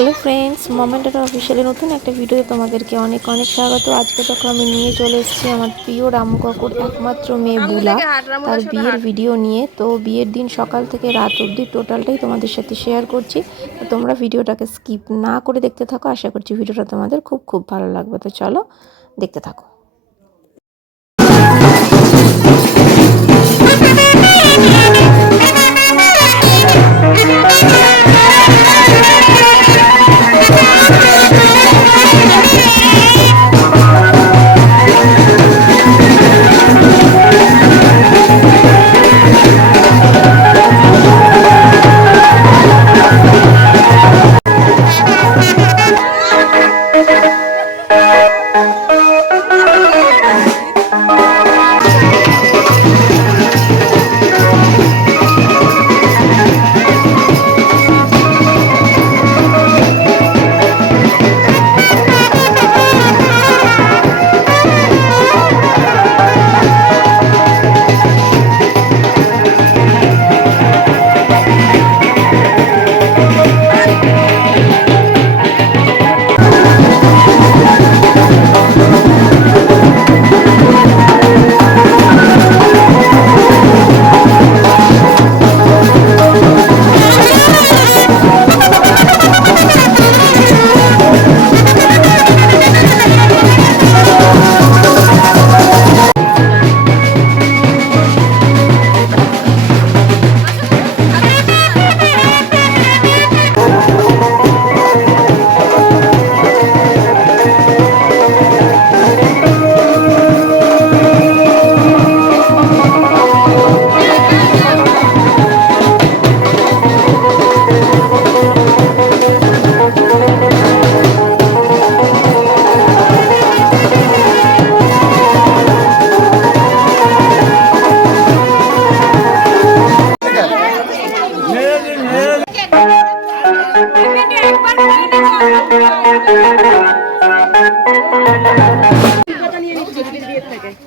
Hello friends, মোমেন্টার officially নতুন একটা ভিডিওতে তোমাদেরকে অনেক অনেক স্বাগত। আজকে তখন আমি নিয়ে চলে এসেছি আমার প্রিয় রামু কাকুর একমাত্র মেয়ে বুলা, তার বিয়ের ভিডিও নিয়ে। তো বিয়ের দিন সকাল থেকে রাত অবধি টোটালটাই তোমাদের সাথে শেয়ার করছি। তো তোমরা ভিডিওটাকে স্কিপ না করে দেখতে থাকো। আশা করছি ভিডিওটা তোমাদের খুব খুব ভালো লাগবে। তো চলো দেখতে থাকো।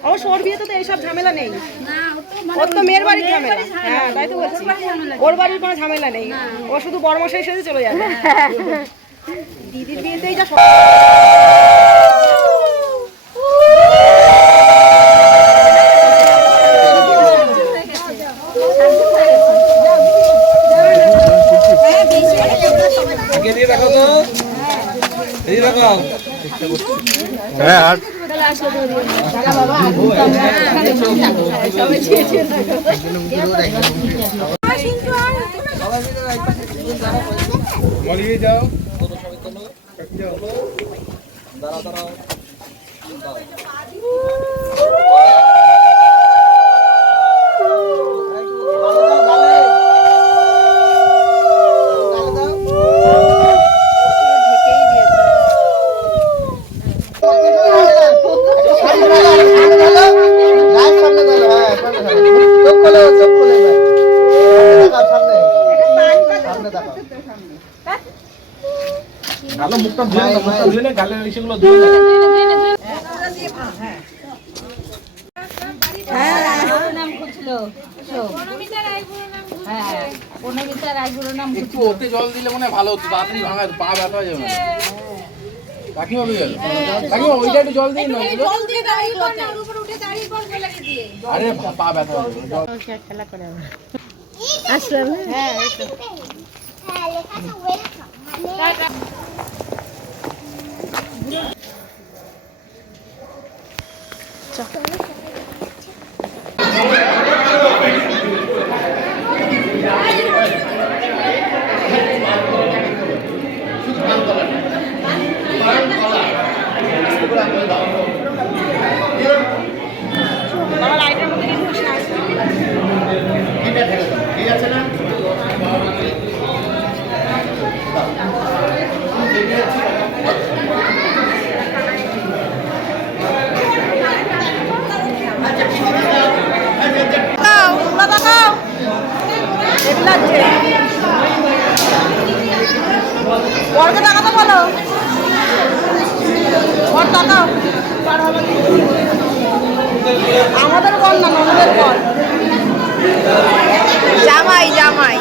অবশ্য ওর বিয়েতে তো এইসব ঝামেলা নেই, ওর তো মেয়ের বাড়ির ঝামেলা। হ্যাঁ তাই তো বলছি, ওর বাড়ির কোনো ঝামেলা নেই, ও শুধু বড়মশাই সাথে চলে যাবে। দিদির বিয়েতেই যা গালে মুখটা ধুয়ে নে, গালে সেগুলো ধুয়ে নে। একটু ওতে জল দিলে মনে হয় ভালো হতো, তাড়াতাড়ি ভাঙা পা ব্যথা হয়ে যাবে। কাকিমা গেল, কাকিমা ওইটা একটু জল দিন না। আরে পা ব্যথা হবে, খেলা করে আসলাম। হ্যাঁ আমাদের বল না, আমাদের বল। জামাই জামাই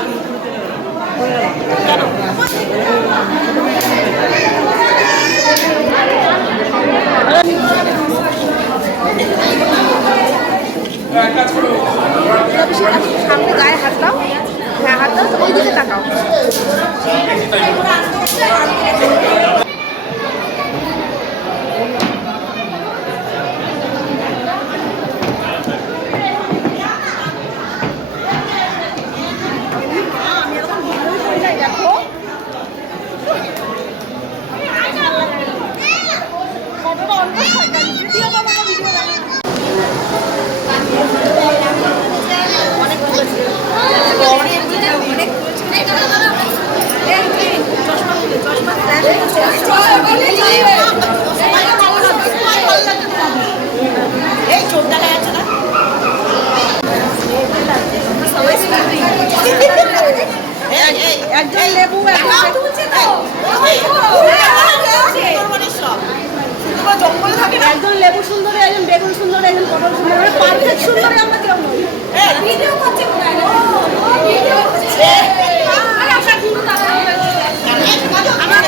দেখেন কত সুন্দর, মানে পারফেক্ট সুন্দর আমরা কেউ নই। ভিডিও করছে কোথায়? ভিডিও করছে। আরে আশা কিন্তু দাদা আমার